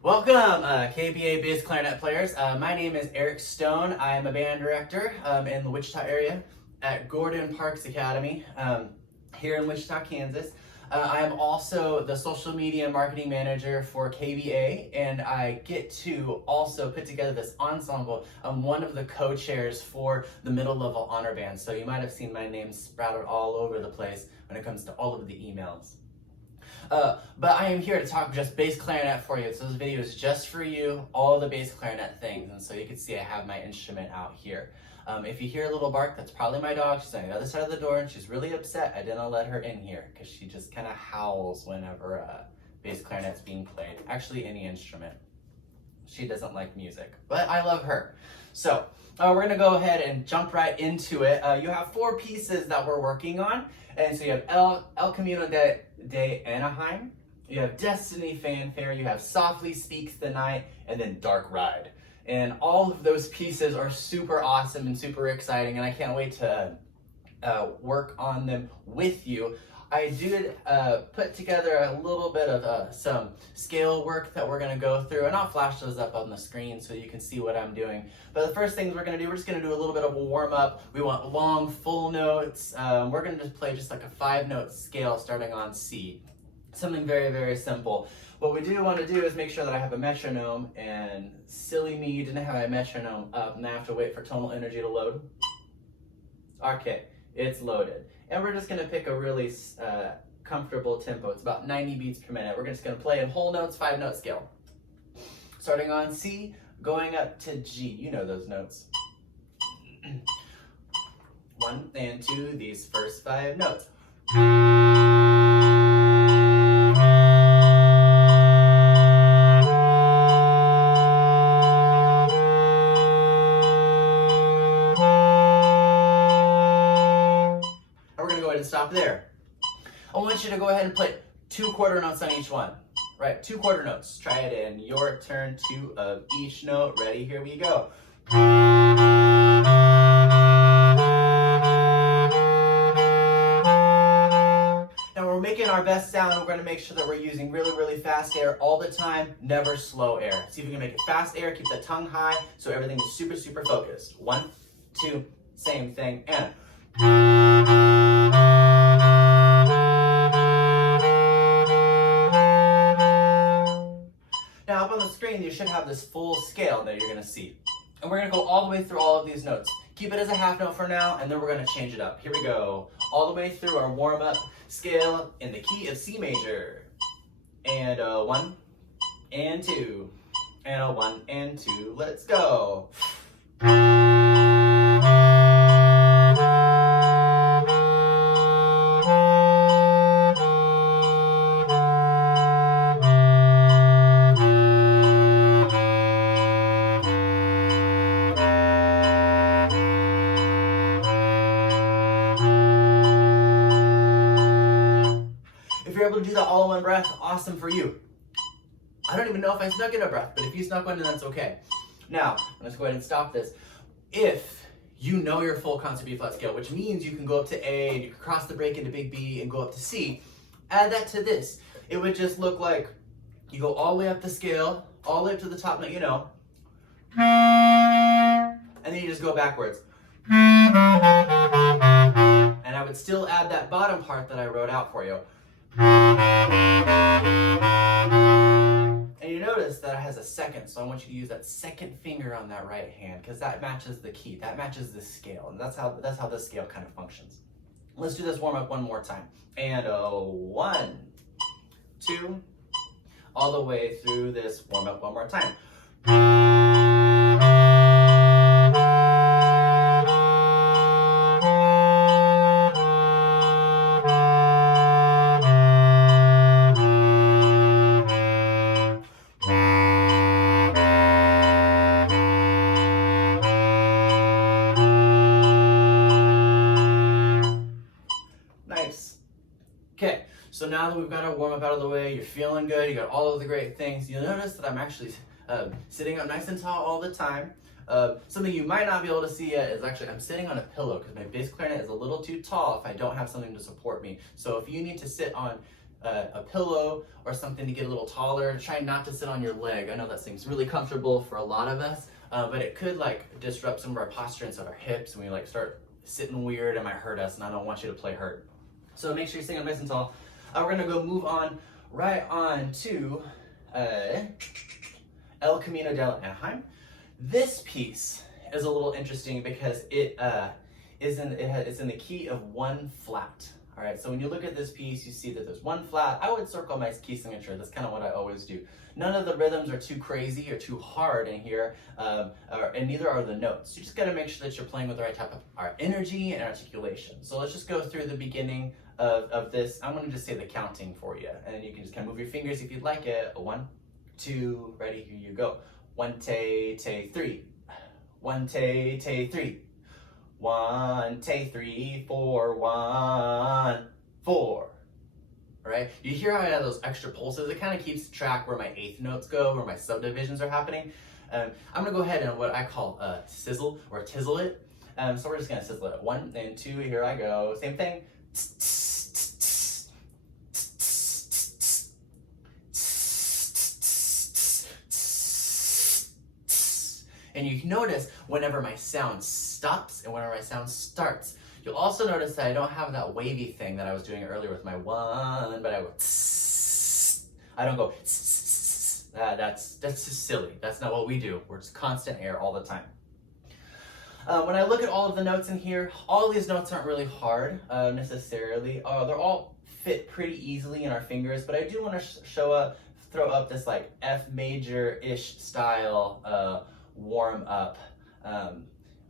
Welcome, KBA bass clarinet players. My name is Erik Stone. I am a band director in the Wichita area at Gordon Parks Academy here in Wichita, Kansas. I am also the social media marketing manager for KBA, and I get to also put together this ensemble. I'm one of the co-chairs for the middle level honor band, so you might have seen my name sprouted all over the place when it comes to all of the emails. But I am here to talk just bass clarinet for you. So this video is just for you, all the bass clarinet things. And so you can see I have my instrument out here. If you hear a little bark, that's probably my dog. She's on the other side of the door and she's really upset I didn't let her in here because she just kind of howls whenever bass clarinet's being played. Actually, any instrument. She doesn't like music, but I love her. So we're gonna go ahead and jump right into it. You have 4 pieces that we're working on. And so you have El Camino de Anaheim, you have Destiny Fanfare, you have Softly Speaks the Night, and then Dark Ride. And all of those pieces are super awesome and super exciting, and I can't wait to work on them with you. I did put together a little bit of some scale work that we're going to go through, and I'll flash those up on the screen so you can see what I'm doing. But the first things we're going to do, we're just going to do a little bit of a warm-up. We want long, full notes. We're going to just play just like a 5-note scale starting on C. Something very, very simple. What we do want to do is make sure that I have a metronome, and silly me didn't have my metronome up, and I have to wait for tonal energy to load. Okay, it's loaded. And we're just going to pick a really comfortable tempo. It's about 90 beats per minute. We're just going to play in whole notes, 5-note scale. Starting on C, going up to G. You know those notes. 1 and 2, these first 5 notes. Stop there. I want you to go ahead and play 2 quarter notes on each one. Right, 2 quarter notes. Try it in your turn, 2 of each note. Ready? Here we go. Now we're making our best sound. We're going to make sure that we're using really, really fast air all the time, never slow air. See if we can make it fast air, keep the tongue high so everything is super, super focused. 1, 2, same thing, and now up on the screen, you should have this full scale that you're going to see. And we're going to go all the way through all of these notes. Keep it as a half note for now, and then we're going to change it up. Here we go. All the way through our warm-up scale in the key of C major. And a 1, and 2, and a 1, and 2. Let's go. If you're able to do that all in one breath, awesome for you. I don't even know if I snuck in a breath, but if you snuck one in, that's okay. Now, let's go ahead and stop this. If you know your full concert B flat scale, which means you can go up to A and you can cross the break into big B and go up to C, add that to this. It would just look like you go all the way up the scale, all the way up to the top note, you know, and then you just go backwards. And I would still add that bottom part that I wrote out for you. And you notice that it has a second, so I want you to use that second finger on that right hand because that matches the key, that matches the scale, and that's how this scale kind of functions. Let's do this warm up one more time. And 1, 2, all the way through this warm up one more time. Okay, so now that we've got our warm-up out of the way, you're feeling good, you got all of the great things, you'll notice that I'm actually sitting up nice and tall all the time. Something you might not be able to see yet is actually I'm sitting on a pillow because my bass clarinet is a little too tall if I don't have something to support me. So if you need to sit on a pillow or something to get a little taller. Try not to sit on your leg. I know that seems really comfortable for a lot of us, but it could like disrupt some of our posture inside our hips. When we like start sitting weird, it might hurt us, and I don't want you to play hurt. So make sure you're sitting up nice and tall. We're gonna go move on right on to El Camino de Anaheim. This piece is a little interesting because it's in the key of 1 flat. All right, so when you look at this piece, you see that there's 1 flat. I would circle my key signature. That's kind of what I always do. None of the rhythms are too crazy or too hard in here, and neither are the notes. You just got to make sure that you're playing with the right type of energy and articulation. So let's just go through the beginning of this. I'm going to just say the counting for you, and then you can just kind of move your fingers if you'd like it. 1, 2, ready, here you go. 1, 2, 3. 1, 2, 3. 1, 2, 3, 4, 1, 4. Right? You hear how I have those extra pulses? It kind of keeps track where my 8th notes go, where my subdivisions are happening. I'm gonna go ahead and what I call sizzle or tizzle it. So we're just gonna sizzle it. 1 and 2, here I go. Same thing. And you notice whenever my sound stops and whenever my sound starts. You'll also notice that I don't have that wavy thing that I was doing earlier with my 1, but I go I don't go that's just silly. That's not what we do. We're just constant air all the time. When I look at all of the notes in here, all of these notes aren't really hard necessarily. They're all fit pretty easily in our fingers, but I do want to throw up this like F major-ish style warm up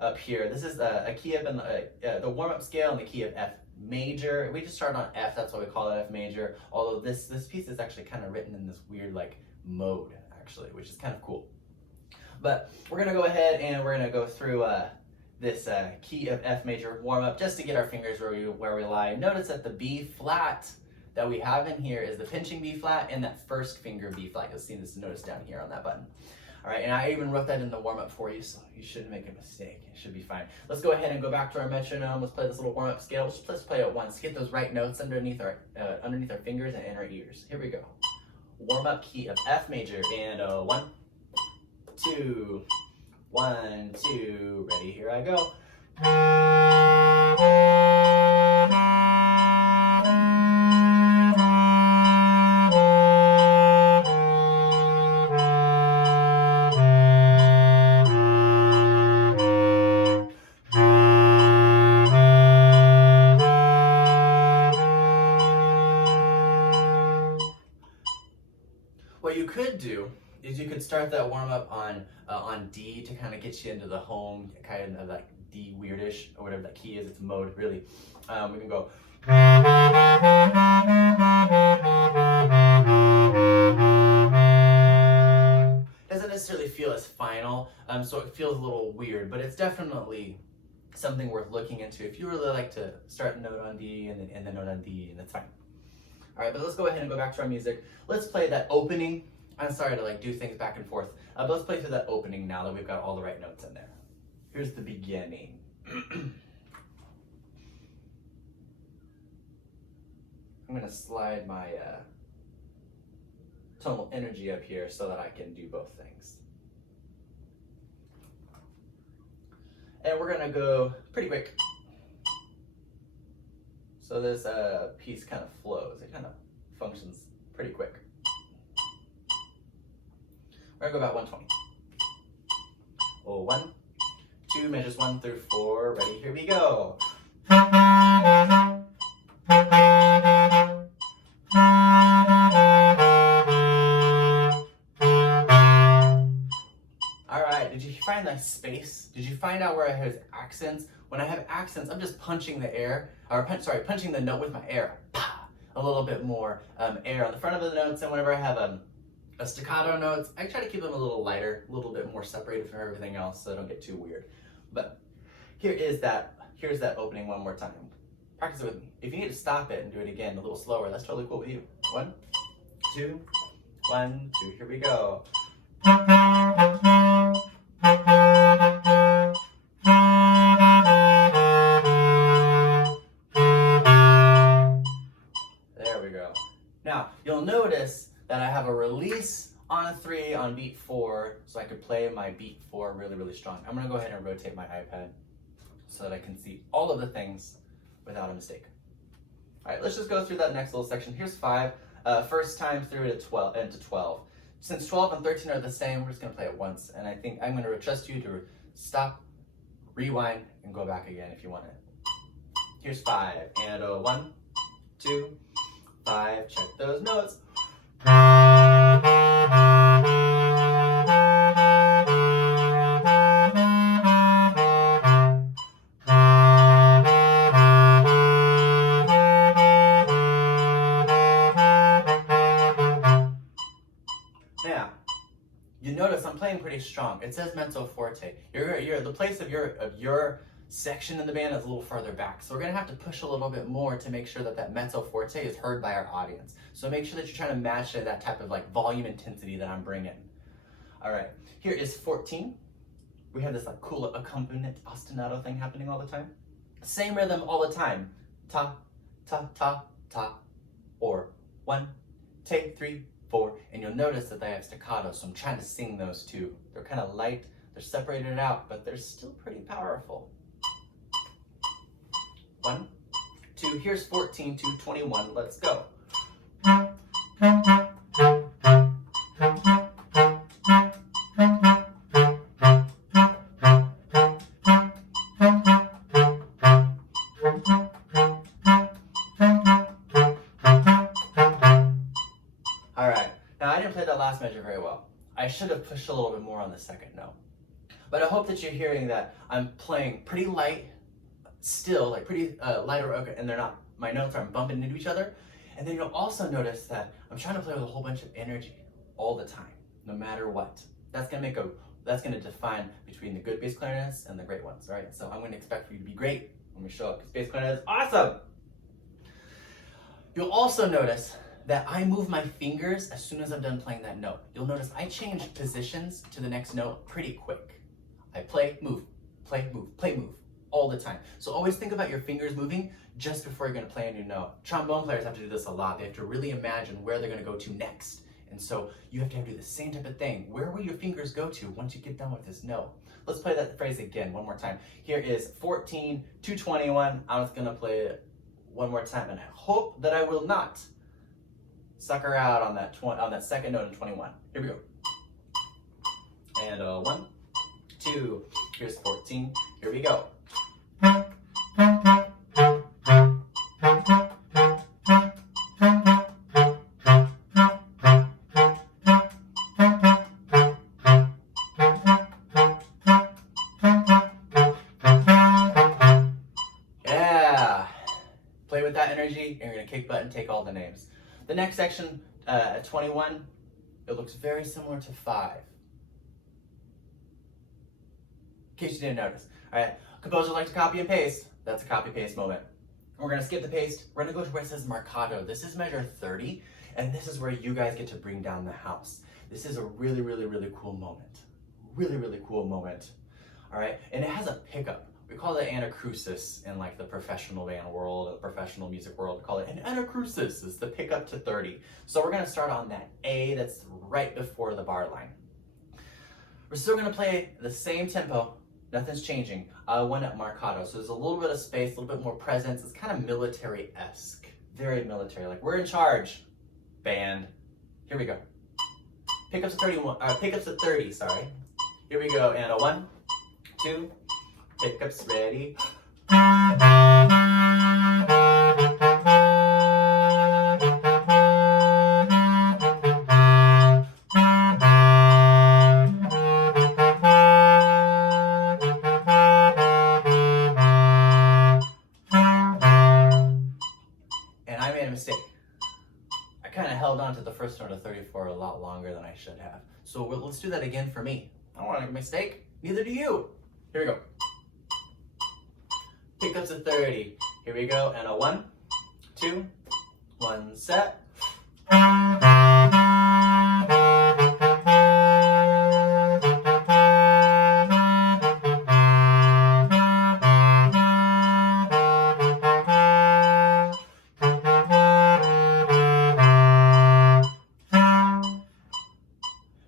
up here. This is a key up in the warm-up scale in the key of F major. We just start on F, that's why we call it F major, although this piece is actually kind of written in this weird like mode actually, which is kind of cool. But we're gonna go ahead and we're gonna go through this key of F major warm-up just to get our fingers where we lie. Notice that the B flat that we have in here is the pinching B flat and that first finger B flat. You'll see this notice down here on that button. All right, and I even wrote that in the warm-up for you, so you shouldn't make a mistake. It should be fine. Let's go ahead and go back to our metronome. Let's play this little warm-up scale. Let's play it once. Get those right notes underneath our fingers and in our ears. Here we go. Warm-up key of F major, and 1, 2, 1, 2. Ready? Here I go. What you could do is you could start that warm up on D to kind of get you into the home kind of like D weirdish or whatever that key is. It's mode really. We can go. Doesn't necessarily feel as final, so it feels a little weird, but it's definitely something worth looking into if you really like to start a note on D and then end the note on D, and that's fine. All right, but let's go ahead and go back to our music. Let's play that opening. I'm sorry to like do things back and forth, but let's play through that opening now that we've got all the right notes in there. Here's the beginning. I'm gonna slide my tonal energy up here so that I can do both things. And we're gonna go pretty quick. So this piece kind of flows. It kind of functions pretty quick. We're gonna go about 120. 1, 2, measures 1 through 4. Ready? Here we go. All right. Did you find that space? Did you find out where I have accents? When I have accents, I'm just punching the air, or punching the note with my air. A little bit more air on the front of the notes, and whenever I have a staccato notes, I try to keep them a little lighter, a little bit more separated from everything else so they don't get too weird. But here's that opening one more time. Practice it with me. If you need to stop it and do it again a little slower, that's totally cool with you. 1, 2, 1, 2, here we go. There we go. have a release on a 3 on beat 4 so I could play my beat 4 really, really strong. I'm gonna go ahead and rotate my iPad so that I can see all of the things without a mistake. All right, let's just go through that next little section. Here's 5, first time through to 12, into 12. Since 12 and 13 are the same, we're just gonna play it once, and I think I'm gonna trust you to stop, rewind, and go back again if you want it. Here's 5, and 1, 2, 5, check those notes. Now, you notice I'm playing pretty strong. It says mezzo forte. The place of your section in the band is a little further back. So we're gonna have to push a little bit more to make sure that that mezzo forte is heard by our audience. So make sure that you're trying to match that type of like volume intensity that I'm bringing. All right, here is 14. We have this like cool accompaniment ostinato thing happening all the time. Same rhythm all the time. Ta, ta, ta, ta, or 1, 2, 3, 4, and you'll notice that they have staccato, so I'm trying to sing those two. They're kind of light, they're separated out, but they're still pretty powerful. 1, 2, here's 14 to 21, let's go. Alright, now I didn't play that last measure very well. I should have pushed a little bit more on the second note. But I hope that you're hearing that I'm playing pretty light, still, like pretty lighter, and they're not, my notes aren't bumping into each other. And then you'll also notice that I'm trying to play with a whole bunch of energy all the time, no matter what. That's gonna define between the good bass clarinetists and the great ones, right? So I'm gonna expect for you to be great when we show up, because bass clarinet is awesome. You'll also notice that I move my fingers as soon as I'm done playing that note. You'll notice I change positions to the next note pretty quick. I play, move, play, move, play, move, all the time. So always think about your fingers moving just before you're gonna play a new note. Trombone players have to do this a lot. They have to really imagine where they're gonna go to next. And so you have to do the same type of thing. Where will your fingers go to once you get done with this note? Let's play that phrase again one more time. Here is 14 to 21. I'm just gonna play it one more time, and I hope that I will not sucker out on that second note in 21. Here we go. And 1, 2, here's 14. Here we go. Yeah. Play with that energy, and you're gonna kick butt and take all the names. The next section, at 21, it looks very similar to 5. In case you didn't notice. All right, composers like to copy and paste. That's a copy-paste moment. We're gonna skip the paste. We're gonna go to where it says marcato. This is measure 30, and this is where you guys get to bring down the house. This is a really, really, really cool moment. Really, really cool moment. All right, and it has a pickup. We call it anacrusis in like the professional band world, or the professional music world. We call it an anacrusis. It's the pickup to 30. So we're gonna start on that A that's right before the bar line. We're still gonna play the same tempo. Nothing's changing. One at marcato. So there's a little bit of space, a little bit more presence. It's kind of military-esque. Very military. Like, we're in charge, band. Here we go. Pickups at 30, sorry. Here we go. And 1, 2, pickups ready. And I made a mistake. I kind of held on to the first note of 34 a lot longer than I should have. So let's do that again for me. I don't want to make a mistake. Neither do you. Here we go. Pickups at 30. Here we go. And 1, 2, 1 set.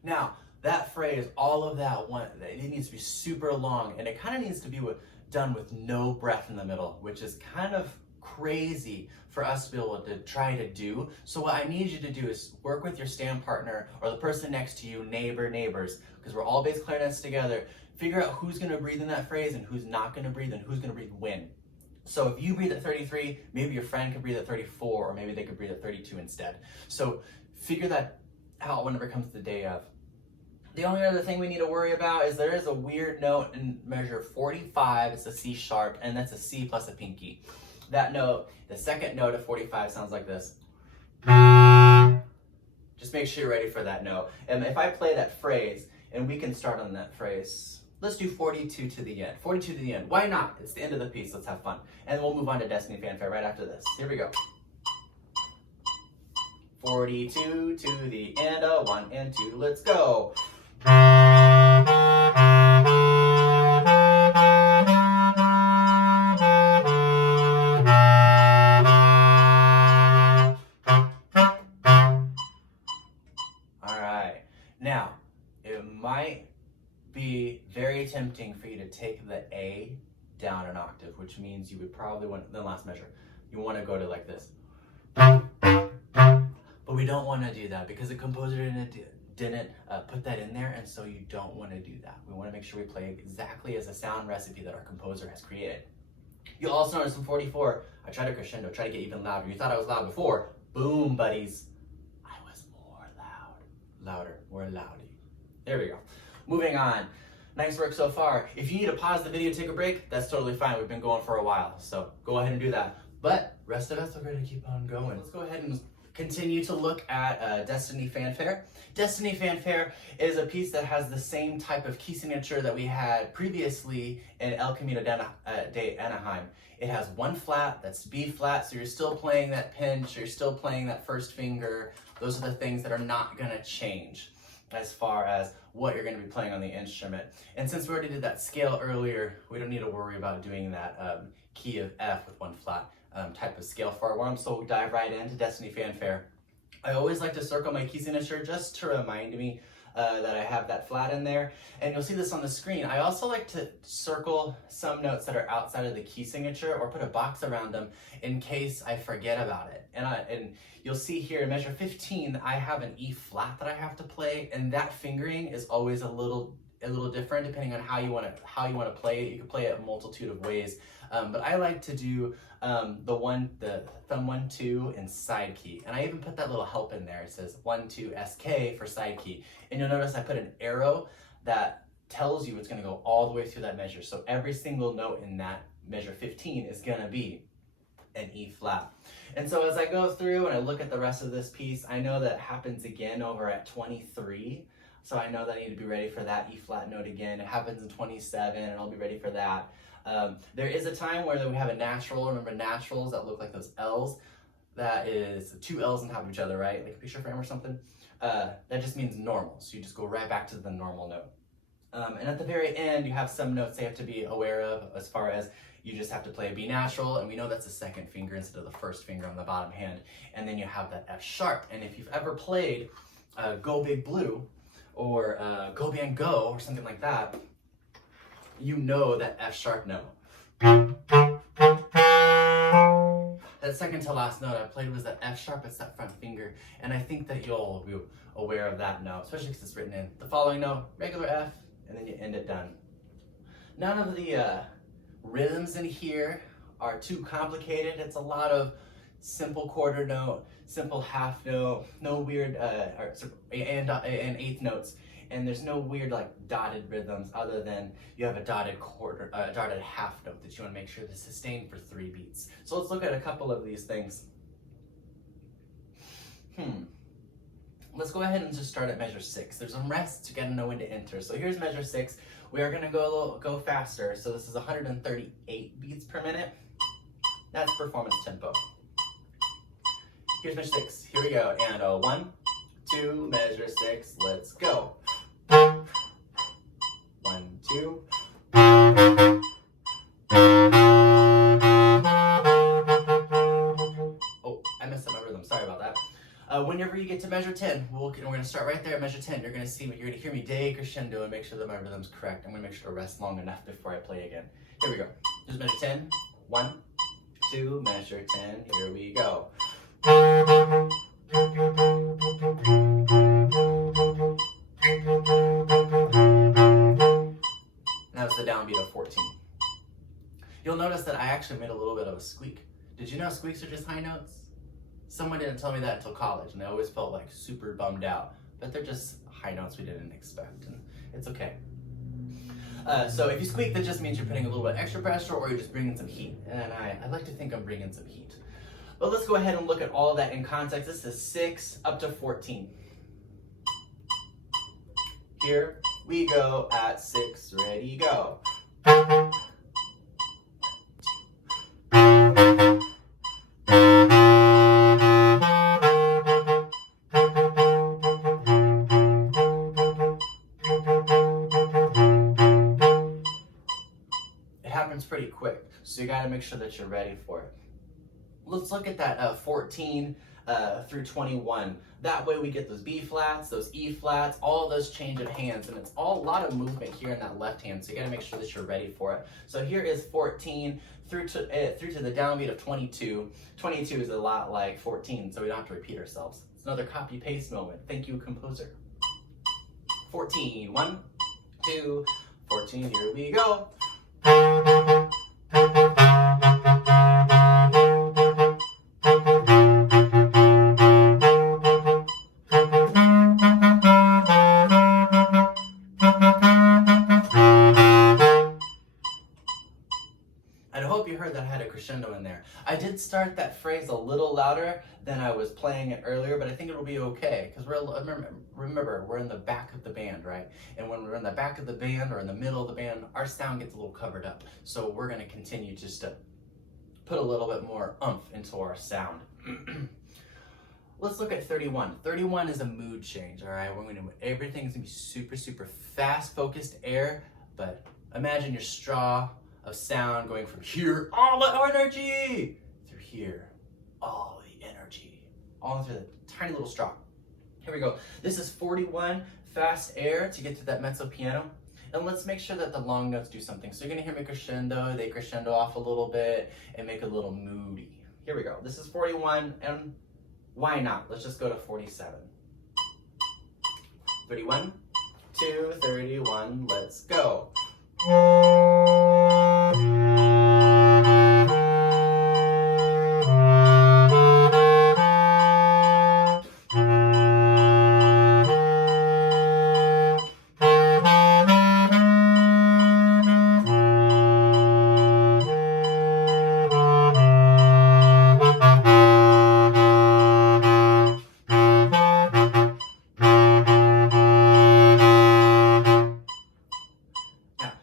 Now, that phrase, all of that, it needs to be super long, and it kind of needs to be done with no breath in the middle, which is kind of crazy for us to be able to try to do. So what I need you to do is work with your stand partner or the person next to you, neighbors, because we're all bass clarinets together. Figure out who's going to breathe in that phrase and who's not going to breathe and who's going to breathe when. So if you breathe at 33, maybe your friend could breathe at 34, or maybe they could breathe at 32 instead. So figure that out whenever it comes to the day of. The only other thing we need to worry about is there is a weird note in measure 45. It's a C sharp, and that's a C plus a pinky. That note, the second note of 45 sounds like this. Just make sure you're ready for that note. And if I play that phrase, and we can start on that phrase, let's do 42 to the end. 42 to the end. Why not? It's the end of the piece. Let's have fun. And we'll move on to Destiny Fanfare right after this. Here we go. 42 to the end of 1 and 2. Let's go. Alright, now it might be very tempting for you to take the A down an octave, which means you would probably want the last measure. You want to go to like this. But we don't want to do that because the composer didn't put that in there, and so you don't want to do that. We want to make sure we play exactly as a sound recipe that our composer has created. You'll also notice in 44, I try to crescendo, try to get even louder. You thought I was loud before. Boom, buddies. I was more loud. Louder, more loudy. There we go. Moving on. Nice work so far. If you need to pause the video, take a break, that's totally fine. We've been going for a while, so go ahead and do that. But rest of us are going to keep on going. Let's go ahead and continue to look at Destiny Fanfare. Destiny Fanfare is a piece that has the same type of key signature that we had previously in El Camino de Anaheim. It has one flat, that's B flat, so you're still playing that pinch, you're still playing that first finger. Those are the things that are not going to change as far as what you're going to be playing on the instrument. And since we already did that scale earlier, we don't need to worry about doing that key of F with one flat type of scale for our warm, so we'll dive right into Destiny Fanfare. I always like to circle my key signature just to remind me that I have that flat in there, and you'll see this on the screen. I also like to circle some notes that are outside of the key signature or put a box around them in case I forget about it. And you'll see here in measure 15, I have an E flat that I have to play, and that fingering is always a little different depending on how you want to play it. You can play it a multitude of ways, but I like to do the thumb 1 2 and side key, and I even put that little help in there. It says 1 2 SK for side key, and you'll notice I put an arrow that tells you it's going to go all the way through that measure. So every single note in that measure 15 is going to be an E flat. And so as I go through and I look at the rest of this piece, I know that happens again over at 23. So I know that I need to be ready for that E flat note again. It happens in 27, and I'll be ready for that. There is a time where we have a natural. Remember naturals that look like those L's? That is two L's on top of each other, right? Like a picture frame or something. That just means normal. So you just go right back to the normal note. And at the very end, you have some notes you have to be aware of as far as you just have to play a B natural, and we know that's the second finger instead of the first finger on the bottom hand. And then you have that F sharp. And if you've ever played Go Big Blue, or Go Band Go, or something like that, you know that F sharp note. That second to last note I played was that F sharp, it's that front finger, and I think that you'll be aware of that note, especially because it's written in the following note, regular F, and then you end it done. None of the rhythms in here are too complicated. It's a lot of simple quarter note, simple half note, no weird and eighth notes, and there's no weird like dotted rhythms other than you have a dotted half note that you want to make sure to sustain for 3 beats. So let's look at a couple of these things. Let's go ahead and just start at measure 6. There's some rests, you gotta know when to enter. So here's measure 6. We are gonna go faster. So this is 138 beats per minute. That's performance tempo. Here's measure 6. Here we go. And 1, 2, measure 6. Let's go. 1, 2. Oh, I messed up my rhythm. Sorry about that. Whenever you get to measure 10. We're gonna start right there at measure 10. You're gonna hear me decrescendo and make sure that my rhythm's correct. I'm gonna make sure to rest long enough before I play again. Here we go. Just measure 10. 1, 2, measure 10. Here we go. That was the downbeat of 14. You'll notice that I actually made a little bit of a squeak. Did you know squeaks are just high notes? Someone didn't tell me that until college, and I always felt like super bummed out. But they're just high notes we didn't expect, and it's okay. So if you squeak, that just means you're putting a little bit extra pressure, or you're just bringing some heat. And I like to think I'm bringing some heat. But let's go ahead and look at all that in context. This is 6 up to 14. Here we go at 6, ready, go. It happens pretty quick, so you got to make sure that you're ready for it. Let's look at that 14 through 21. That way we get those B flats, those E flats, all of those change of hands, and it's all a lot of movement here in that left hand, so you gotta make sure that you're ready for it. So here is 14 through to the downbeat of 22. 22 is a lot like 14, so we don't have to repeat ourselves. It's another copy paste moment. Thank you, composer. 14, 1, 2, 14, here we go. I hope you heard that I had a crescendo in there. I did start that phrase a little louder than I was playing it earlier, but I think it'll be okay, because remember, we're in the back of the band, right? And when we're in the back of the band or in the middle of the band, our sound gets a little covered up. So we're going to continue just to put a little bit more oomph into our sound. Let's look at 31. 31 is a mood change, all right? Everything's going to be super, super fast, focused air, but imagine your straw of sound going from here, all the energy, through here, all the energy, all through the tiny little straw. Here we go. This is 41, fast air to get to that mezzo piano. And let's make sure that the long notes do something. So you're gonna hear me crescendo, they crescendo off a little bit and make it a little moody. Here we go. This is 41, and why not? Let's just go to 47. 31, 2, 31, let's go.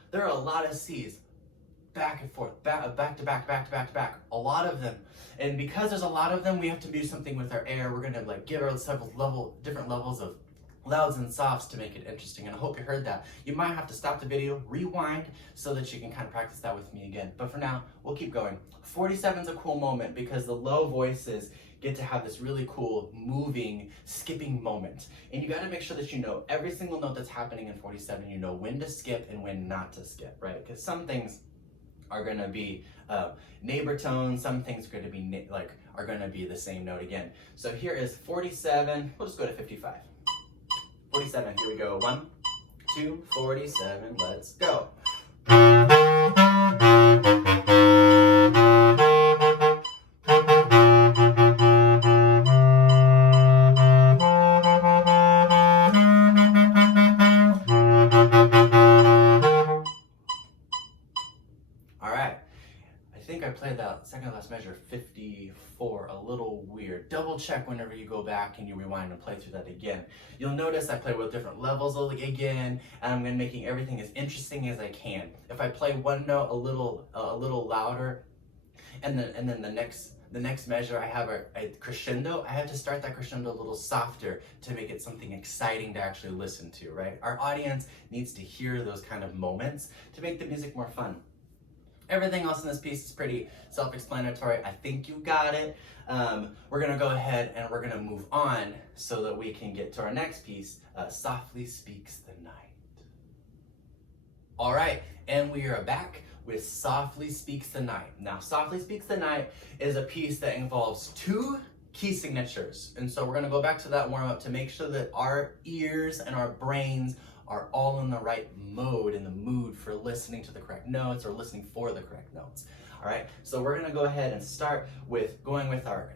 There are a lot of C's, back and forth, back to back, a lot of them. And because there's a lot of them, we have to do something with our air. We're gonna give our different levels of louds and softs to make it interesting, and I hope you heard that. You might have to stop the video, rewind, so that you can kind of practice that with me again. But for now, we'll keep going. 47 is a cool moment because the low voices get to have this really cool, moving, skipping moment. And you gotta make sure that you know every single note that's happening in 47, you know when to skip and when not to skip, right? Because some things are gonna be neighbor tones, some things are gonna be are gonna be the same note again. So here is 47, we'll just go to 55. 47, here we go, 1, 2, 47, let's go. I played that second last measure, 54, a little weird. Double check whenever you go back and you rewind and play through that again. You'll notice I play with different levels again, and I'm making everything as interesting as I can. If I play one note a little louder, and then the next measure I have a crescendo, I have to start that crescendo a little softer to make it something exciting to actually listen to, right? Our audience needs to hear those kind of moments to make the music more fun. Everything else in this piece is pretty self-explanatory. I think you got it. We're gonna go ahead and we're gonna move on so that we can get to our next piece, Softly Speaks the Night. All right, and we are back with Softly Speaks the Night. Now, Softly Speaks the Night is a piece that involves 2 key signatures. And so we're gonna go back to that warm-up to make sure that our ears and our brains are all in the right mode, in the mood for listening to the correct notes or listening for the correct notes. All right, so we're gonna go ahead and start with going with our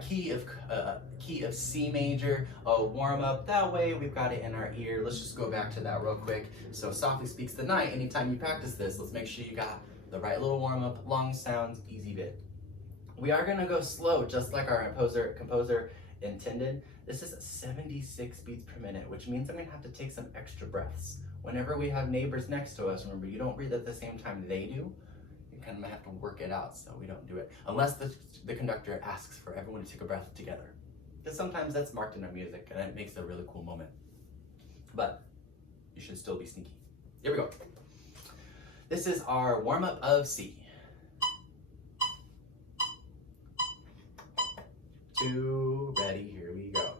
key of C major warm up. That way we've got it in our ear. Let's just go back to that real quick. So Softly Speaks the Night. Anytime you practice this, let's make sure you got the right little warm up, long sounds, easy bit. We are gonna go slow, just like our composer intended. This is 76 beats per minute, which means I'm gonna have to take some extra breaths. Whenever we have neighbors next to us, remember, you don't breathe at the same time they do. You kind of have to work it out so we don't do it. Unless the conductor asks for everyone to take a breath together. Because sometimes that's marked in our music and it makes a really cool moment. But you should still be sneaky. Here we go. This is our warm-up of C. 2, ready, here we go.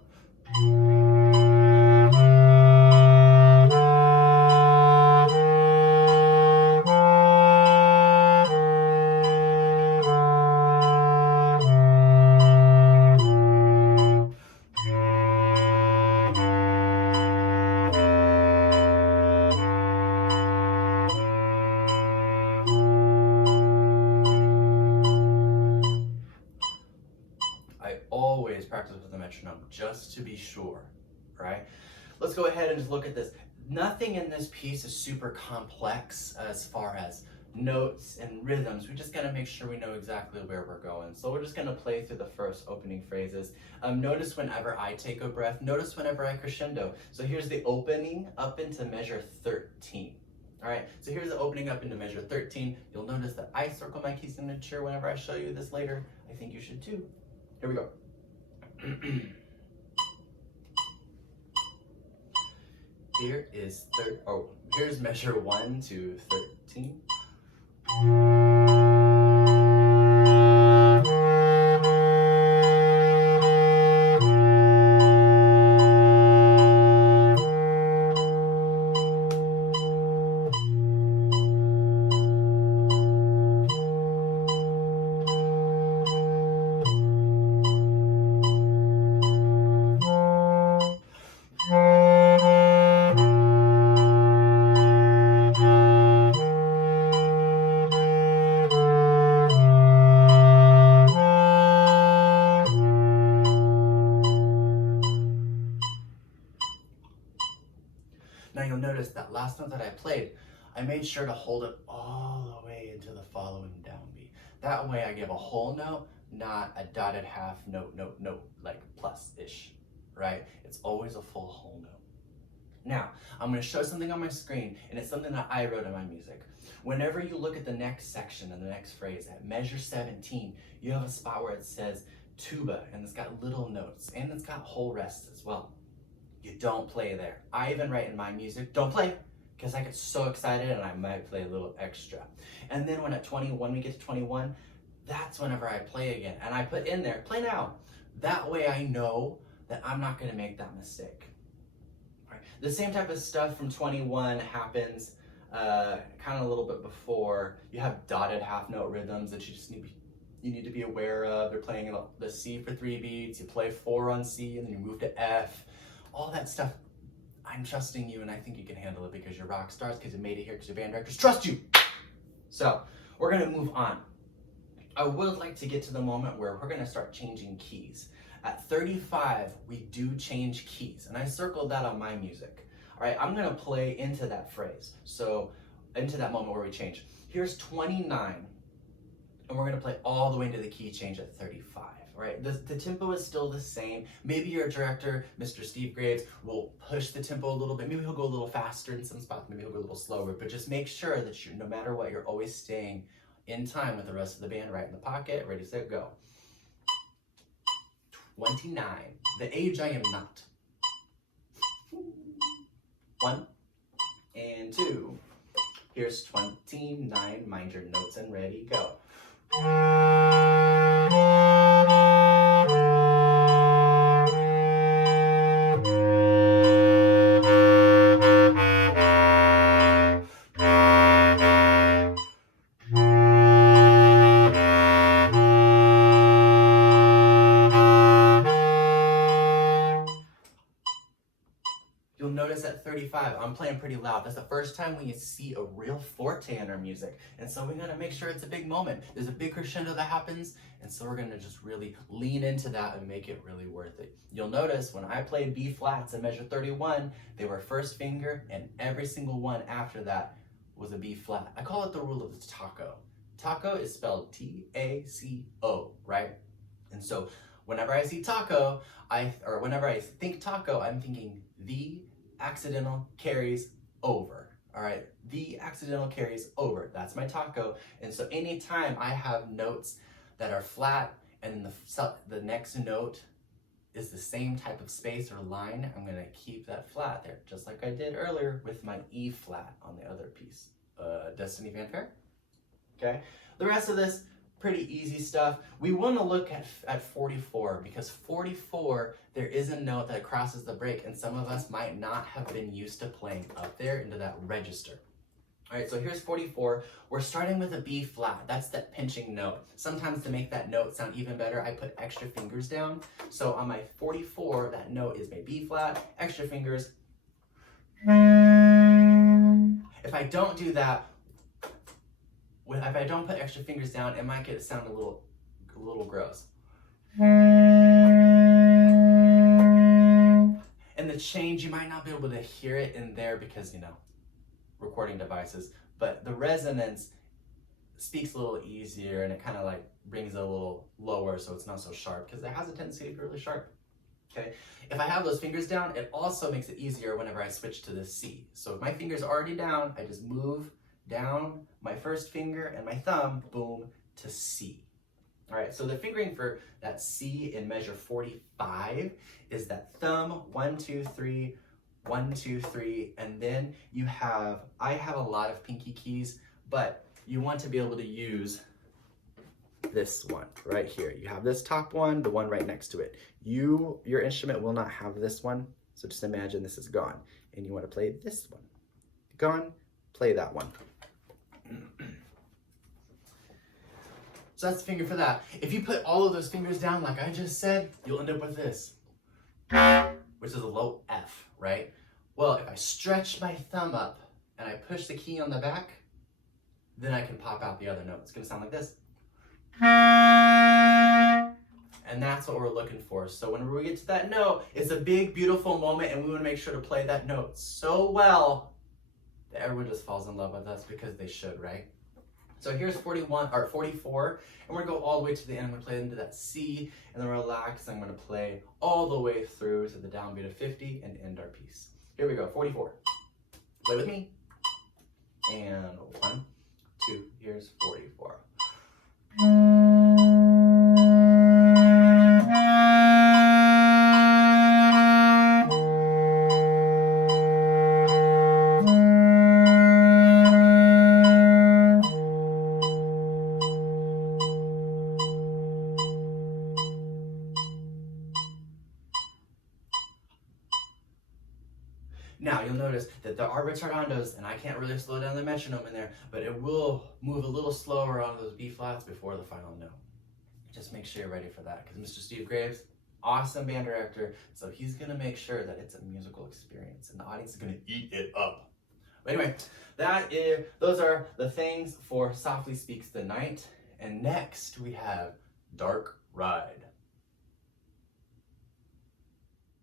Always practice with a metronome just to be sure, right? Let's go ahead and just look at this. Nothing in this piece is super complex as far as notes and rhythms. We just gotta make sure we know exactly where we're going. So we're just gonna play through the first opening phrases. Notice whenever I take a breath, notice whenever I crescendo. So here's the opening up into measure 13. All right, so here's the opening up into measure 13. You'll notice that I circle my key signature whenever I show you this later. I think you should too. Here we go. Here's measure 1 to 13. Now you'll notice that last note that I played, I made sure to hold it all the way into the following downbeat. That way I give a whole note, not a dotted half note, like plus-ish, right? It's always a full whole note. Now, I'm gonna show something on my screen, and it's something that I wrote in my music. Whenever you look at the next section and the next phrase, at measure 17, you have a spot where it says tuba, and it's got little notes, and it's got whole rests as well. You don't play there. I even write in my music, don't play, because I get so excited and I might play a little extra. And then when we get to 21, that's whenever I play again. And I put in there, play now. That way I know that I'm not gonna make that mistake. Right. The same type of stuff from 21 happens kind of a little bit before. You have dotted half note rhythms that you need to be aware of. They're playing the C for 3 beats, you play 4 on C, and then you move to F. All that stuff, I'm trusting you, and I think you can handle it because you're rock stars, because you made it here, because your band directors trust you. So we're gonna move on. I would like to get to the moment where we're gonna start changing keys. At 35, we do change keys, and I circled that on my music. All right, I'm gonna play into that phrase, so into that moment where we change. Here's 29, and we're gonna play all the way into the key change at 35. Right, the tempo is still the same. Maybe your director, Mr. Steve Graves, will push the tempo a little bit. Maybe he'll go a little faster in some spots, maybe he'll go a little slower, but just make sure that no matter what, you're always staying in time with the rest of the band, right in the pocket, ready, set, go. 29, the age I am not. 1 and 2. Here's 29, mind your notes and ready, go. You'll notice at 35, I'm playing pretty loud. That's the first time we see a real forte in our music. And so we gotta make sure it's a big moment. There's a big crescendo that happens, and so we're gonna just really lean into that and make it really worth it. You'll notice when I played B flats in measure 31, they were first finger, and every single one after that was a B flat. I call it the rule of the taco. Taco is spelled T-A-C-O, right? And so whenever I see taco, whenever I think taco, I'm thinking the accidental carries over. All right, the accidental carries over. That's my taco. And so anytime I have notes that are flat and the next note is the same type of space or line, I'm gonna keep that flat there, just like I did earlier with my E flat on the other piece. Destiny Fanfare. Okay, the rest of this, pretty easy stuff. We want to look at 44 because 44, there is a note that crosses the break, and some of us might not have been used to playing up there into that register. All right, so here's 44. We're starting with a B flat. That's that pinching note. Sometimes to make that note sound even better, I put extra fingers down. So on my 44, that note is my B flat, extra fingers. If I don't do that, if I don't put extra fingers down, it might sound a little gross. And the change, you might not be able to hear it in there because, you know, recording devices, but the resonance speaks a little easier and it kind of like brings it a little lower so it's not so sharp because it has a tendency to be really sharp. Okay, if I have those fingers down, it also makes it easier whenever I switch to the C. So if my finger's already down, I just move down my first finger and my thumb, boom, to C. All right, so the fingering for that C in measure 45 is that thumb, 1, 2, 3, 1, 2, 3, and then I have a lot of pinky keys, but you want to be able to use this one right here. You have this top one, the one right next to it. Your instrument will not have this one, so just imagine this is gone, and you want to play this one. Gone, play that one. So that's the finger for that. If you put all of those fingers down like I just said, you'll end up with this, which is a low F, right? Well, if I stretch my thumb up and I push the key on the back, then I can pop out the other note. It's gonna sound like this. And that's what we're looking for. So whenever we get to that note, it's a big, beautiful moment, and we wanna make sure to play that note so well that everyone just falls in love with us because they should, right? So here's 44, and we're gonna go all the way to the end. I'm gonna play into that C, and then relax. I'm gonna play all the way through to the downbeat of 50 and end our piece. Here we go, 44. Play with me. And 1, 2, here's 44. Now you'll notice that there are retardandos, and I can't really slow down the metronome in there, but it will move a little slower on those B flats before the final note. Just make sure you're ready for that, because Mr. Steve Graves, awesome band director, so he's gonna make sure that it's a musical experience, and the audience is gonna eat it up. But anyway, those are the things for Softly Speaks the Night, and next we have Dark Ride.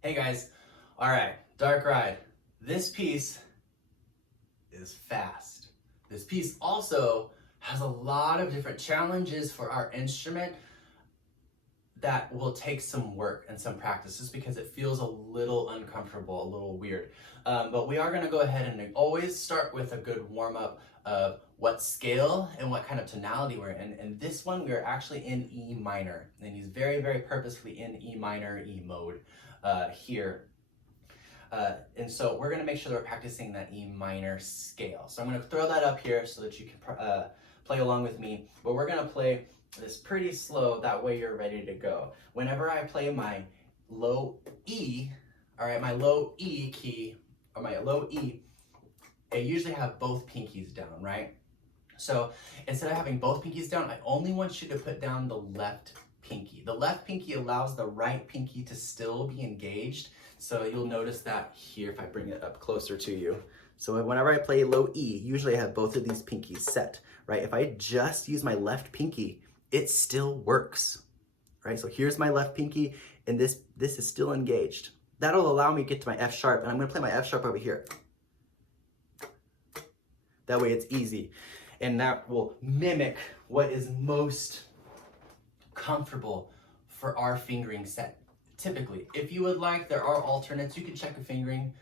Hey guys, all right, Dark Ride. This piece is fast. This piece also has a lot of different challenges for our instrument that will take some work and some practice just because it feels a little uncomfortable, a little weird. But we are gonna go ahead and always start with a good warm-up of what scale and what kind of tonality we're in. And this one, we are actually in E minor. And he's very, very purposefully in E minor, E mode here. And so we're gonna make sure that we're practicing that E minor scale. So I'm gonna throw that up here so that you can play along with me, but we're gonna play this pretty slow, that way you're ready to go. Whenever I play my low E, all right, my low E key, or my low E, I usually have both pinkies down, right? So instead of having both pinkies down, I only want you to put down the left pinky. The left pinky allows the right pinky to still be engaged. So you'll notice that here if I bring it up closer to you. So whenever I play low E, usually I have both of these pinkies set, right? If I just use my left pinky, it still works, right? So here's my left pinky, and this is still engaged. That'll allow me to get to my F sharp, and I'm gonna play my F sharp over here. That way it's easy. And that will mimic what is most comfortable for our fingering set. Typically, if you would like, there are alternates. You can check a fingering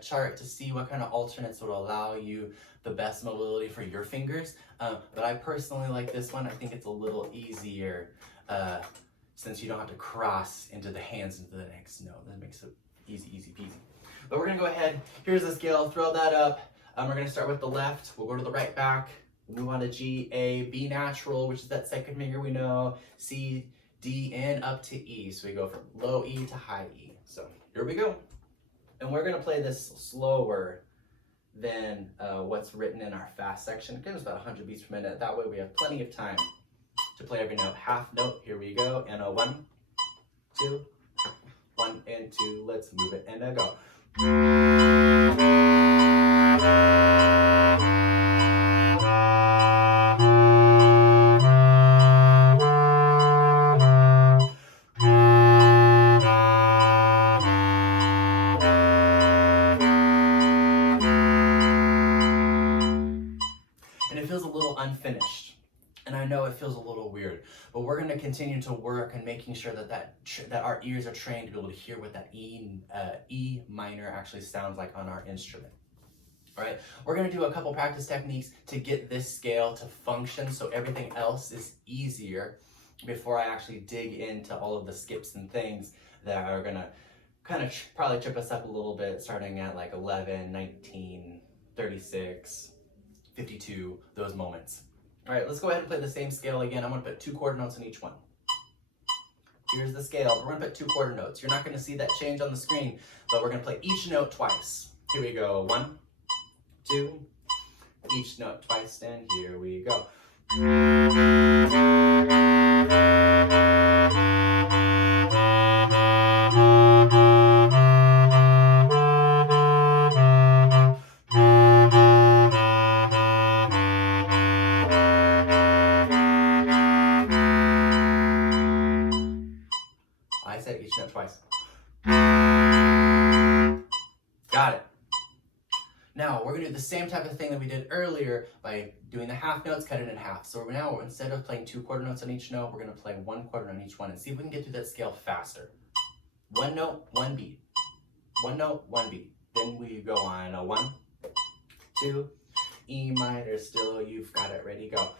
chart to see what kind of alternates would allow you the best mobility for your fingers. But I personally like this one. I think it's a little easier since you don't have to cross into the hands into the next note. That makes it easy, easy peasy. But we're gonna go ahead, here's the scale, throw that up. We're gonna start with the left, we'll go to the right back, move on to G, A, B natural, which is that second finger we know, C, D, and up to E. So we go from low E to high E. So here we go. And we're gonna play this slower than what's written in our fast section. It gives about 100 beats per minute. That way we have plenty of time to play every note. Half note, here we go. And a 1, 2, 1 and 2, let's move it and a go. And it feels a little unfinished. And I know it feels a little weird, but we're going to continue to work on making sure that our ears are trained to be able to hear what that E minor actually sounds like on our instrument. All right, we're going to do a couple practice techniques to get this scale to function so everything else is easier before I actually dig into all of the skips and things that are going to kind of probably trip us up a little bit, starting at like 11, 19, 36, 52, those moments. All right, let's go ahead and play the same scale again. I'm gonna put 2 quarter notes on each one. Here's the scale. We're gonna put 2 quarter notes. You're not gonna see that change on the screen, but we're gonna play each note twice. Here we go, 1, 2, each note twice, and here we go. I said each note twice. Got it. Now we're gonna do the same type of thing that we did earlier by doing the half notes, cut it in half. So now instead of playing 2 quarter notes on each note, we're gonna play 1 quarter on each one and see if we can get through that scale faster. 1 note, 1 beat. 1 note, 1 beat. Then we go on a 1, 2, E minor still, you've got it, ready, go.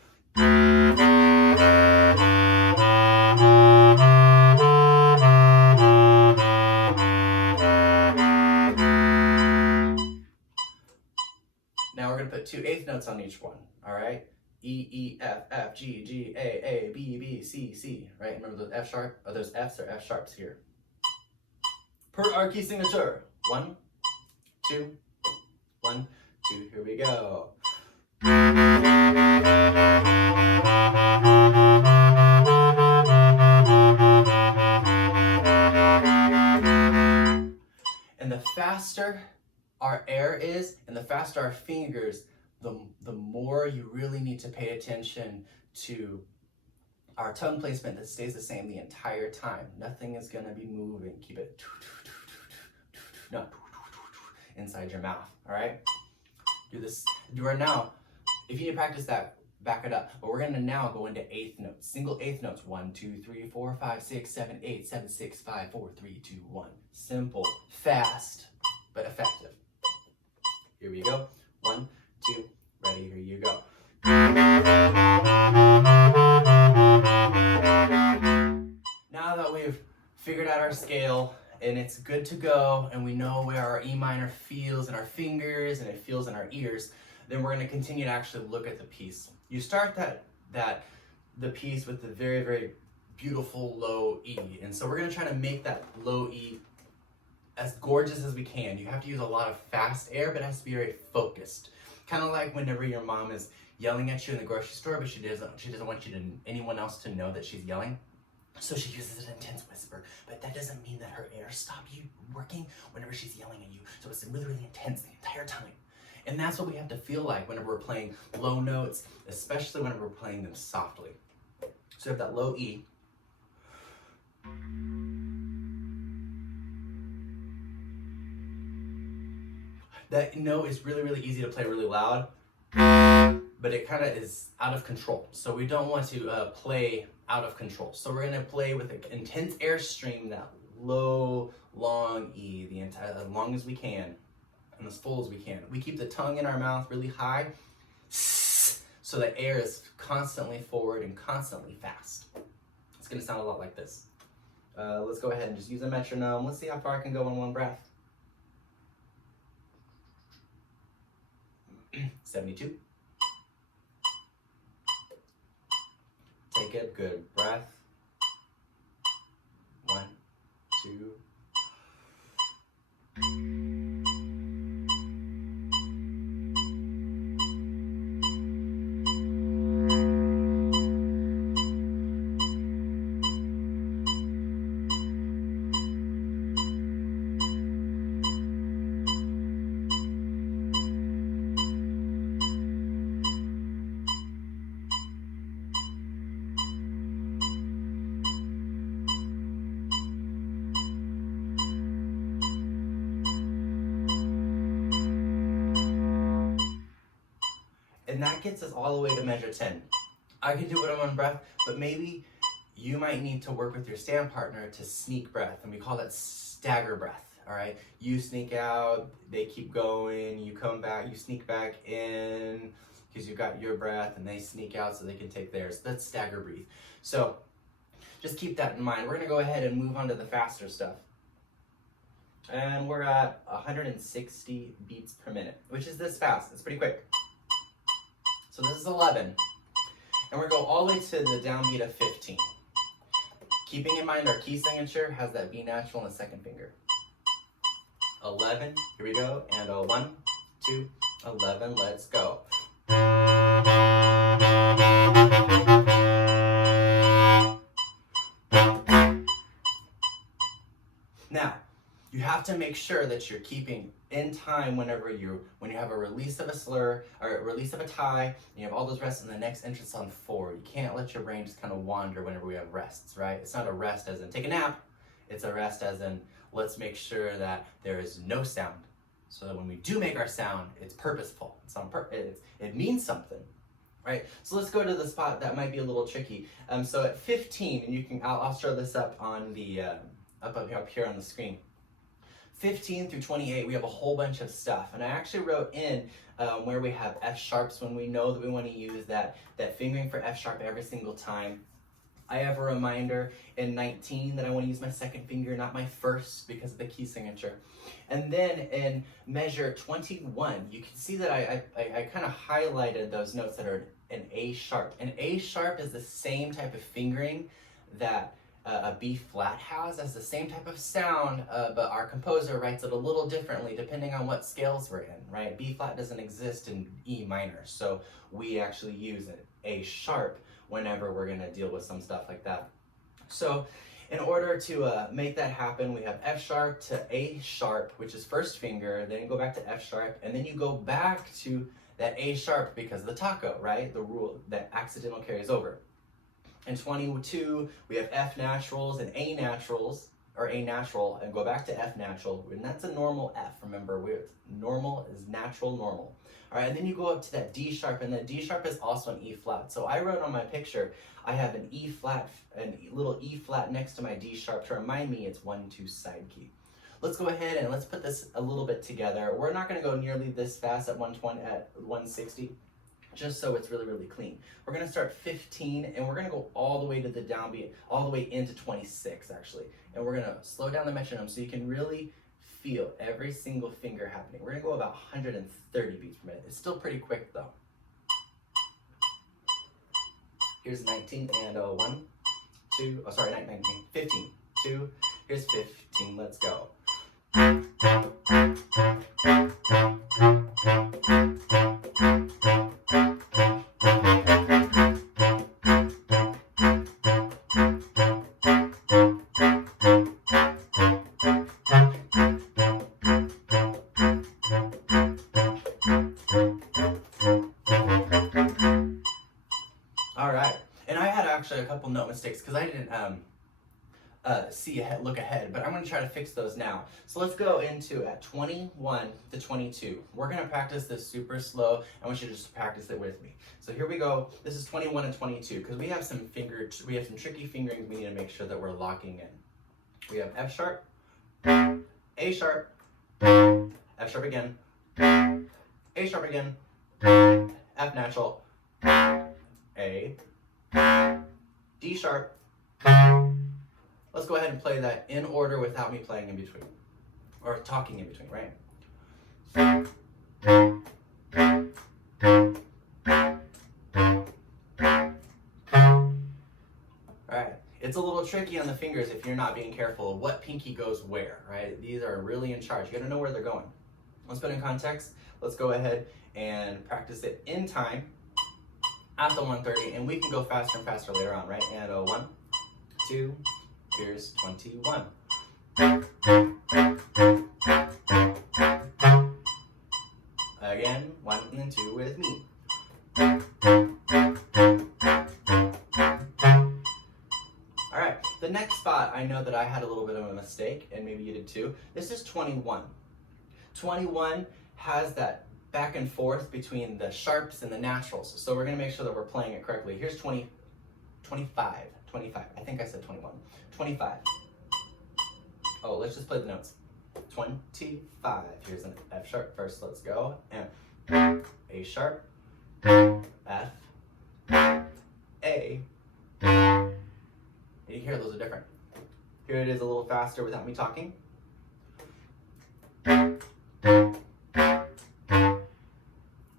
Now we're going to put 2 eighth notes on each one, all right? E, E, F, F, G, G, A, B, B, C, C, right? Remember those F sharp, or those Fs or F sharps here. Per our key signature. 1, 2, 1, 2, here we go. And the faster our air is, and the faster our fingers, the more you really need to pay attention to our tongue placement that stays the same the entire time. Nothing is gonna be moving. Keep it no, inside your mouth, all right? Do this, do it now. If you need to practice that, back it up. But we're gonna now go into eighth notes, single eighth notes. 1, 2, 3, 4, 5, 6, 7, 8, 7, 6, 5, 4, 3, 2, 1. Simple, fast, but effective. Here we go. 1, 2, ready, here you go. Now that we've figured out our scale and it's good good to go and we know where our E minor feels in our fingers and it feels in our ears, then we're going to continue to actually look at the piece. You start the piece with the very, very beautiful low E. And so we're going to try to make that low E as gorgeous as we can. You have to use a lot of fast air, but it has to be very focused. Kind of like whenever your mom is yelling at you in the grocery store, but she doesn't want anyone else to know that she's yelling. So she uses an intense whisper, but that doesn't mean that her air stops working whenever she's yelling at you. So it's really, really intense the entire time. And that's what we have to feel like whenever we're playing low notes, especially whenever we're playing them softly. So we have that low E. That note is really, really easy to play really loud, but it kind of is out of control. So we don't want to play out of control. So we're going to play with an intense air stream, that low, long E, as long as we can, and as full as we can. We keep the tongue in our mouth really high, so the air is constantly forward and constantly fast. It's going to sound a lot like this. Let's go ahead and just use a metronome. Let's see how far I can go in one breath. 72. Take a good breath. 1, 2. And that gets us all the way to measure 10. I can do it on one breath, but maybe you might need to work with your stand partner to sneak breath, and we call that stagger breath, all right? You sneak out, they keep going, you come back, you sneak back in because you've got your breath, and they sneak out so they can take theirs. That's stagger breathe. So just keep that in mind. We're gonna go ahead and move on to the faster stuff. And we're at 160 beats per minute, which is this fast. It's pretty quick. So this is 11, and we're going to go all the way to the downbeat of 15. Keeping in mind our key signature has that B natural on the second finger. 11, here we go, and 1, 2, 11, let's go. Now, you have to make sure that you're keeping in time when you have a release of a slur or a release of a tie, and you have all those rests, and the next entrance on 4. You can't let your brain just kind of wander whenever we have rests, right? It's not a rest as in take a nap. It's a rest as in let's make sure that there is no sound, so that when we do make our sound, it's purposeful. It means something, right? So let's go to the spot that might be a little tricky. So at 15, and I'll show this up on the up here on the screen. 15 through 28, we have a whole bunch of stuff. And I actually wrote in where we have F sharps when we know that we want to use that fingering for F sharp every single time. I have a reminder in 19 that I want to use my second finger, not my first, because of the key signature. And then in measure 21, you can see that I kind of highlighted those notes that are an A sharp. An A sharp is the same type of fingering that a B flat has the same type of sound, but our composer writes it a little differently depending on what scales we're in, right? B flat doesn't exist in E minor, so we actually use an A sharp whenever we're going to deal with some stuff like that. So in order to make that happen, we have F sharp to A sharp, which is first finger, then you go back to F sharp, and then you go back to that A sharp because of the taco, right? The rule that accidental carries over. In 22, we have F naturals and A naturals, or A natural, and go back to F natural, and that's a normal F, remember, normal is natural normal. All right, and then you go up to that D sharp, and that D sharp is also an E flat. So I wrote on my picture, I have an E flat, a little E flat next to my D sharp to remind me it's 1-2 side key. Let's go ahead and let's put this a little bit together. We're not gonna go nearly this fast at 120, at 160. just so it's really, really clean. We're gonna start 15 and we're gonna go all the way to the downbeat, all the way into 26 actually. And we're gonna slow down the metronome so you can really feel every single finger happening. We're gonna go about 130 beats per minute. It's still pretty quick though. Here's 19 and 1, 2, oh sorry, 19, 15, 2, here's 15, let's go. All right, and I had actually a couple note mistakes because I didn't look ahead, but I'm going to try to fix those now. So let's go into at 21 to 22. We're going to practice this super slow. I want you to just practice it with me. So here we go. This is 21 and 22 because we have some tricky fingerings we need to make sure that we're locking in. We have F sharp, A sharp, F sharp again, A sharp again, F natural, A, D sharp. Let's go ahead and play that in order without me playing in between, or talking in between, right? All right, it's a little tricky on the fingers if you're not being careful of what pinky goes where, right? These are really in charge. You gotta know where they're going. Let's put it in context. Let's go ahead and practice it in time at the 130, and we can go faster and faster later on, right? And 1, 2, here's 21. Again, 1 and 2 with me. All right, the next spot, I know that I had a little bit of a mistake, and maybe you did too. This is 21. 21 has that back and forth between the sharps and the naturals, so we're gonna make sure that we're playing it correctly. Here's 25. I think I said 21. 25. Oh, let's just play the notes. 25. Here's an F sharp first. Let's go. And A sharp, F, A. And you hear those are different. Here it is a little faster without me talking.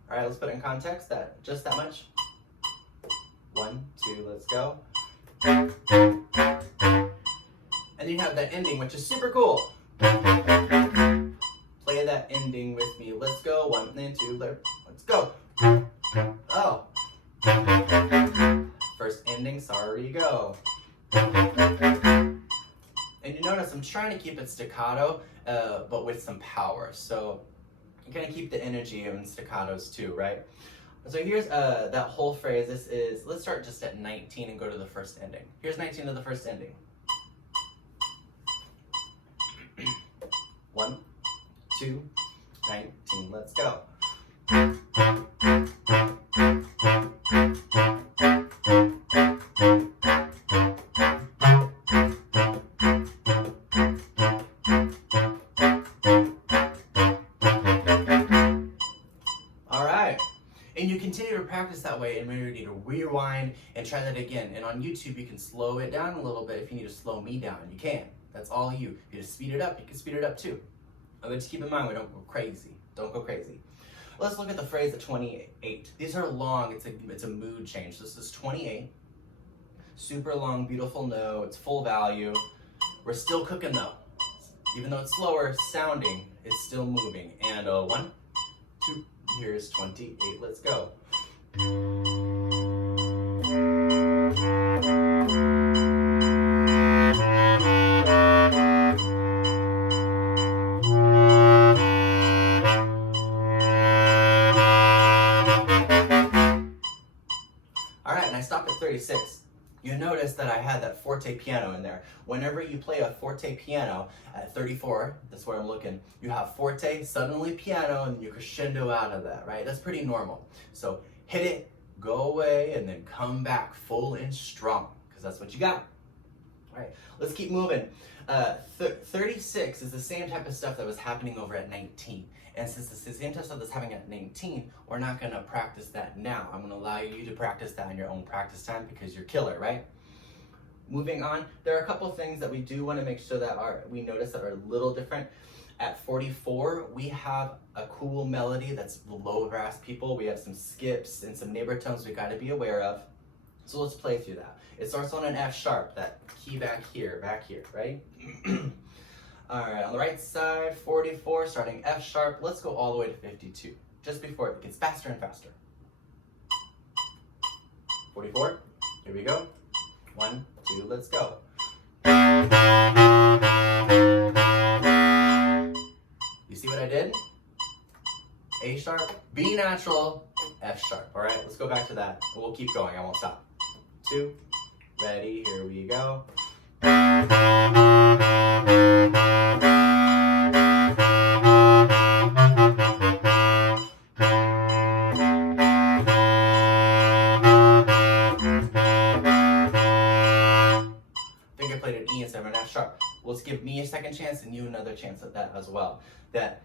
All right, let's put it in context. That just that much. 1, 2, let's go. And then you have that ending, which is super cool. Play that ending with me. Let's go. 1 and 2, let's go. Oh. First ending, sorry, go. And you notice I'm trying to keep it staccato, but with some power. So you're gonna keep the energy in staccatos too, right? So here's that whole phrase. This is, let's start just at 19 and go to the first ending. Here's 19 to the first ending. 1, 2, 19, let's go. And you continue to practice that way, and maybe you need to rewind and try that again. And on YouTube, you can slow it down a little bit. If you need to slow me down, you can. That's all you. If you need to speed it up, you can speed it up too. But just keep in mind, we don't go crazy. Don't go crazy. Let's look at the phrase at 28. These are long. It's a mood change. This is 28. Super long, beautiful notes, full value. We're still cooking though. Even though it's slower sounding, it's still moving. And 1, 2. Here's 28, let's go. All right, and I stopped at 36. You notice that I had that forte piano in there. Whenever you play a forte piano at 34, that's where I'm looking, you have forte, suddenly piano, and you crescendo out of that, right? That's pretty normal. So hit it, go away, and then come back full and strong, because that's what you got. All right, let's keep moving. 36 is the same type of stuff that was happening over at 19. And since it's the same type of stuff that's happening at 19, we're not going to practice that now. I'm going to allow you to practice that in your own practice time because you're killer, right? Moving on, there are a couple of things that we do want to make sure that we notice that are a little different. At 44, we have a cool melody that's low brass people. We have some skips and some neighbor tones we got to be aware of. So let's play through that. It starts on an F sharp, that key back here, right? All right, on the right side, 44, starting F sharp. Let's go all the way to 52, just before it gets faster and faster. 44, here we go. 1, 2, let's go. You see what I did? A sharp, B natural, F sharp. All right, let's go back to that. We'll keep going, I won't stop. 2, ready, here we go. I played an E instead of an F sharp. Let's give me a second chance and you another chance at that as well. That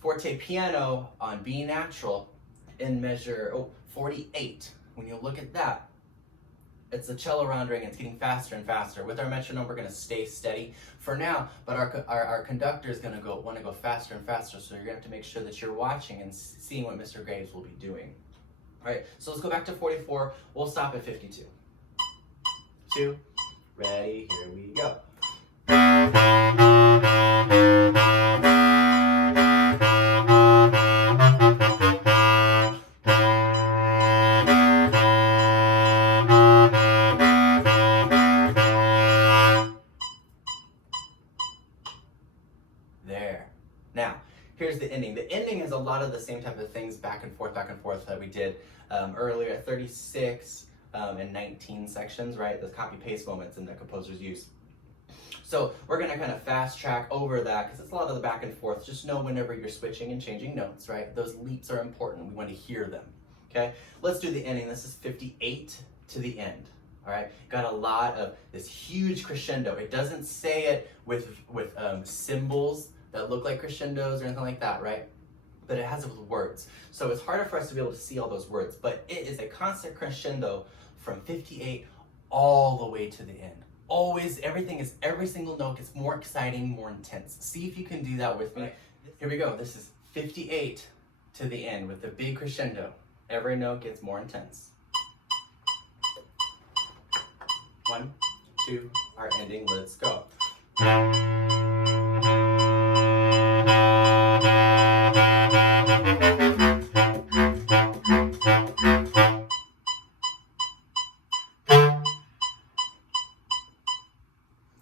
forte piano on B natural in measure 48. When you look at that, it's a cello round ring. It's getting faster and faster. With our metronome, we're going to stay steady for now, but our conductor is going to want to go faster and faster. So you're going to have to make sure that you're watching and seeing what Mr. Graves will be doing. All right. So let's go back to 44. We'll stop at 52. 2. Ready, here we go. There. Now, here's the ending. The ending is a lot of the same type of things back and forth that we did earlier at 36. And 19 sections, right? The copy-paste moments and the composers use. So we're gonna kind of fast track over that because it's a lot of the back and forth. Just know whenever you're switching and changing notes, right? Those leaps are important. We want to hear them, okay? Let's do the ending. This is 58 to the end, all right? Got a lot of this huge crescendo. It doesn't say it with symbols that look like crescendos or anything like that, right? But it has it with words. So it's harder for us to be able to see all those words, but it is a constant crescendo from 58 all the way to the end. Always, every single note gets more exciting, more intense. See if you can do that with me. Here we go. This is 58 to the end with the big crescendo. Every note gets more intense. 1, 2, our ending, let's go.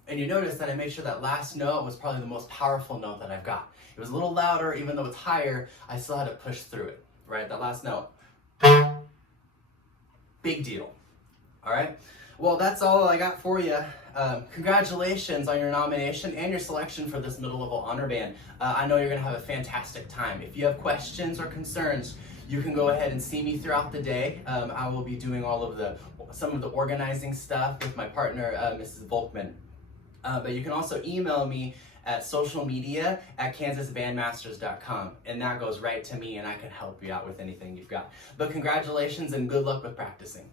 And you notice that I made sure that last note was probably the most powerful note that I've got. It was a little louder, even though it's higher, I still had to push through it, right? That last note. Big deal, all right? Well, that's all I got for you. Congratulations on your nomination and your selection for this middle level honor band. I know you're gonna have a fantastic time. If you have questions or concerns, you can go ahead and see me throughout the day. I will be doing some of the organizing stuff with my partner, Mrs. Volkman. But you can also email me at social media at kansasbandmasters.com, and that goes right to me and I can help you out with anything you've got. But congratulations and good luck with practicing.